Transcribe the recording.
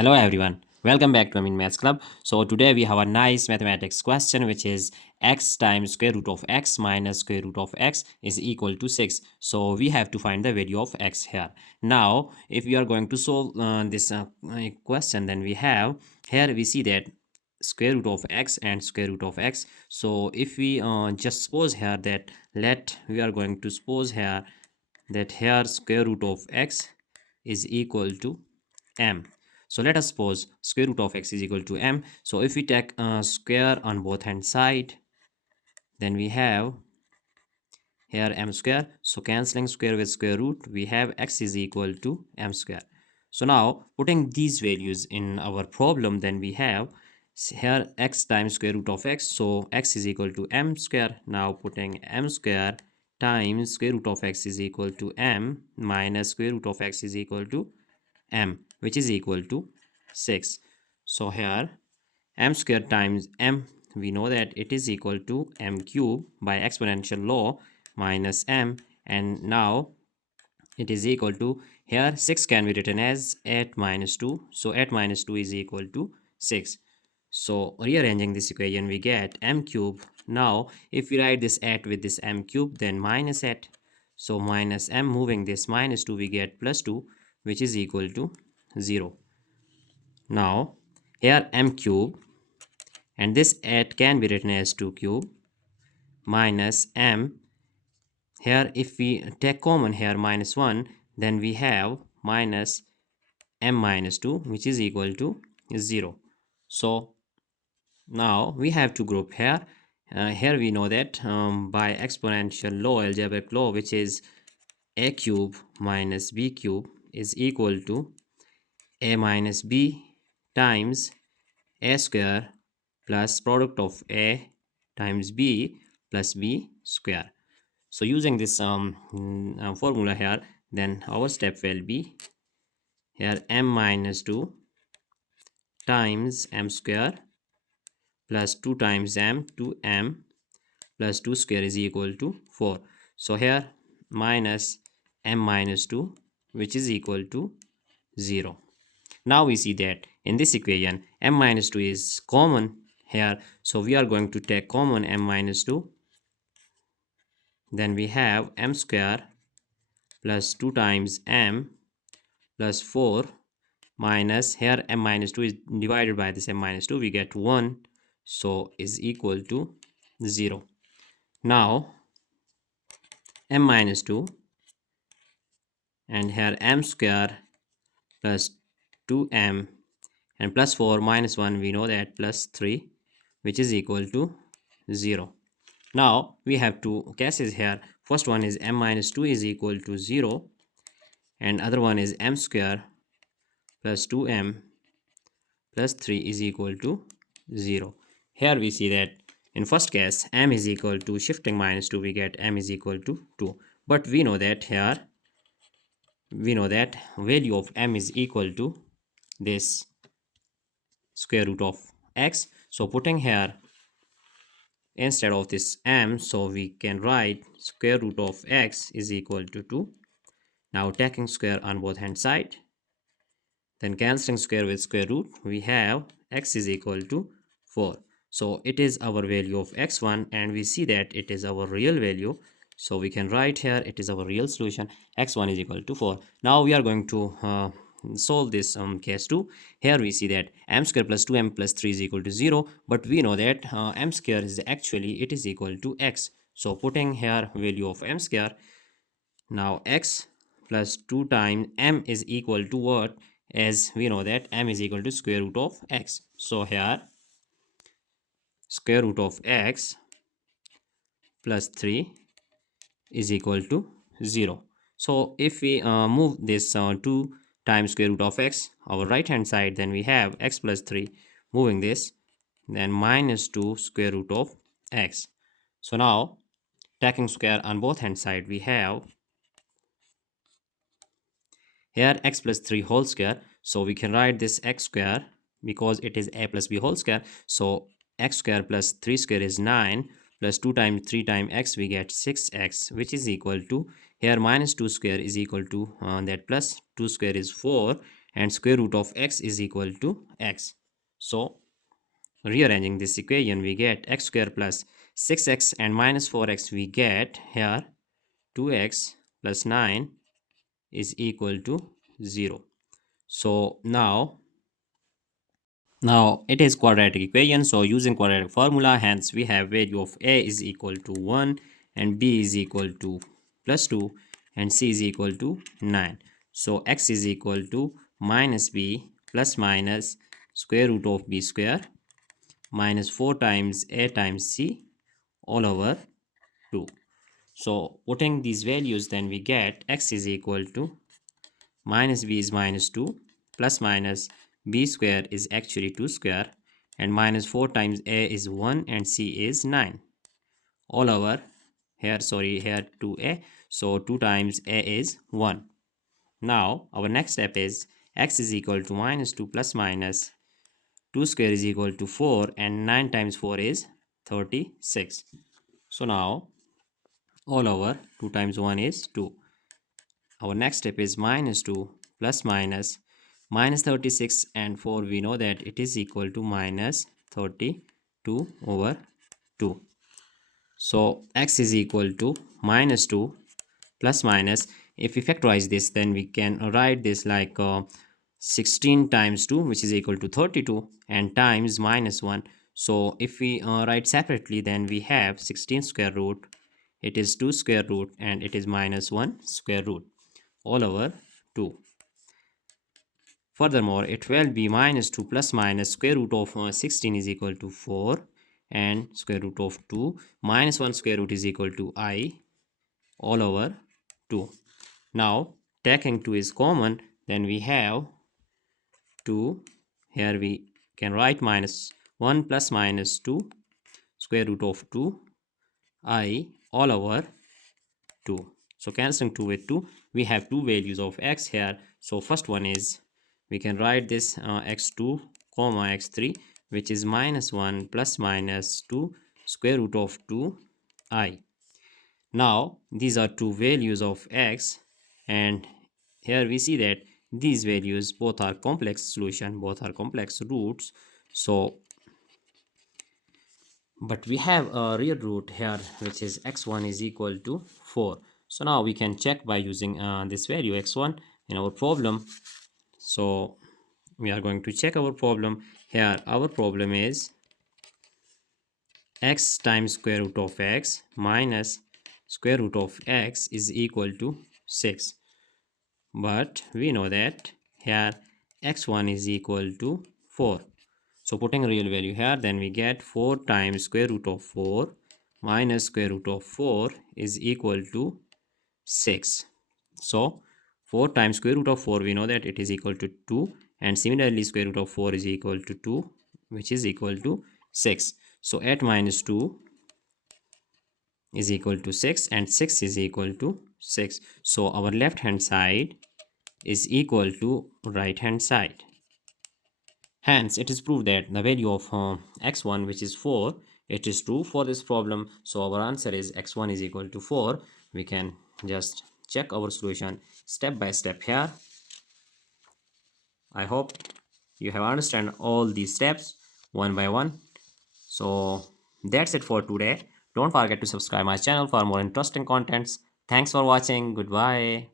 Hello everyone, welcome back to Maths Club. So today we have a nice mathematics question which is x times square root of x minus square root of x is equal to 6. So we have to find the value of x here. Now if we are going to solve this question, then we have here we see that square root of x and square root of x. So if we just suppose here that we are going to suppose here that here square root of x is equal to m. So let us suppose square root of x is equal to m. So if we take square on both hand side, then we have here m square. So cancelling square with square root, we have x is equal to m square. So now putting these values in our problem, then we have here x times square root of x. So x is equal to m square. Now putting m square times square root of x is equal to m minus square root of x is equal to m, which is equal to 6. So here m square times m, we know that it is equal to m cube by exponential law minus m, and now it is equal to, here 6 can be written as 8 minus 2. So 8 minus 2 is equal to 6. So rearranging this equation, we get m cube. Now if we write this 8 with this m cube, then minus 8. So minus m, moving this minus 2, we get plus 2, which is equal to 0. Now here m cube, and this 8 can be written as 2 cube minus m. Here if we take common here minus 1, then we have minus m minus 2, which is equal to 0. So now we have to group here. Here we know that by exponential law, algebraic law, which is a cube minus b cube is equal to a minus b times a square plus product of a times b plus b square. So using this formula here, then our step will be here m minus 2 times m square plus 2 times m, 2m plus 2 square is equal to 4. So here minus m minus 2, which is equal to 0. Now we see that in this equation m minus 2 is common here, so we are going to take common m minus 2. Then we have m square plus 2 times m plus 4 minus, here m minus 2 is divided by this m minus 2, we get 1, so is equal to 0. Now m minus 2 and here m square plus 2m and plus 4 minus 1, we know that plus 3, which is equal to 0. Now we have two cases here. First one is m minus 2 is equal to 0, and other one is m square plus 2m plus 3 is equal to 0. Here we see that in first case m is equal to, shifting minus 2, we get m is equal to 2. But we know that here value of m is equal to this square root of x. So putting here instead of this m, so we can write square root of x is equal to 2. Now taking square on both hand side, then cancelling square with square root, we have x is equal to 4. So it is our value of x1, and we see that it is our real value. So we can write here it is our real solution, x1 is equal to 4. Now we are going to solve this case 2. Here we see that m square plus 2m plus 3 is equal to 0, but we know that m square is actually it is equal to x. So putting here value of m square, now x plus 2 times m is equal to what? As we know that m is equal to square root of x. So here square root of x plus 3 is equal to 0. So if we move this 2 times square root of x our right hand side, then we have x plus 3, moving this, then minus 2 square root of x. So now taking square on both hand side, we have here x plus 3 whole square. So we can write this x square because it is a plus b whole square. So x square plus 3 square is 9, plus 2 times 3 times x, we get 6x, which is equal to, here minus 2 square is equal to that plus 2 square is 4, and square root of x is equal to x. So rearranging this equation, we get x square plus 6x and minus 4x, we get here 2x plus 9 is equal to 0. So now it is quadratic equation, so using quadratic formula, hence we have value of a is equal to 1 and b is equal to plus 2 and c is equal to 9. So x is equal to minus b plus minus square root of b square minus 4 times a times c all over 2. So putting these values, then we get x is equal to minus b is minus 2 plus minus b square is actually 2 square and minus 4 times a is 1 and c is 9 all over here 2a, so 2 times a is 1. Now our next step is x is equal to minus 2 plus minus 2 square is equal to 4 and 9 times 4 is 36. So now all over 2 times 1 is 2. Our next step is minus 2 plus minus 36 and 4, we know that it is equal to minus 32 over 2. So x is equal to minus 2 plus minus, if we factorize this, then we can write this like 16 times 2, which is equal to 32, and times minus 1. So if we write separately, then we have 16 square root, it is 2 square root, and it is minus 1 square root all over 2. Furthermore, it will be minus 2 plus minus square root of 16 is equal to 4 and square root of 2 minus 1 square root is equal to I all over 2. Now taking 2 is common, then we have 2. Here we can write minus 1 plus minus 2 square root of 2 I all over 2. So cancelling 2 with 2, we have two values of x here. So first one is, we can write this x2 comma x3, which is minus 1 plus minus 2 square root of 2 I. Now these are two values of x, and here we see that these values both are complex solution, both are complex roots. So but we have a real root here, which is x1 is equal to 4. So now we can check by using this value x1 in our problem. So we are going to check our problem. Here our problem is x times square root of x minus square root of x is equal to 6. But we know that here x1 is equal to 4. So putting a real value here, then we get 4 times square root of 4 minus square root of 4 is equal to 6. So 4 times square root of 4, we know that it is equal to 2, and similarly square root of 4 is equal to 2, which is equal to 6. So 8 minus 2 is equal to 6 and 6 is equal to 6. So our left hand side is equal to right hand side. Hence, it is proved that the value of x1, which is 4, it is true for this problem. So our answer is x1 is equal to 4. We can just check our solution step by step here. I hope you have understand all these steps one by one. So that's it for today. Don't forget to subscribe my channel for more interesting contents. Thanks for watching. Goodbye.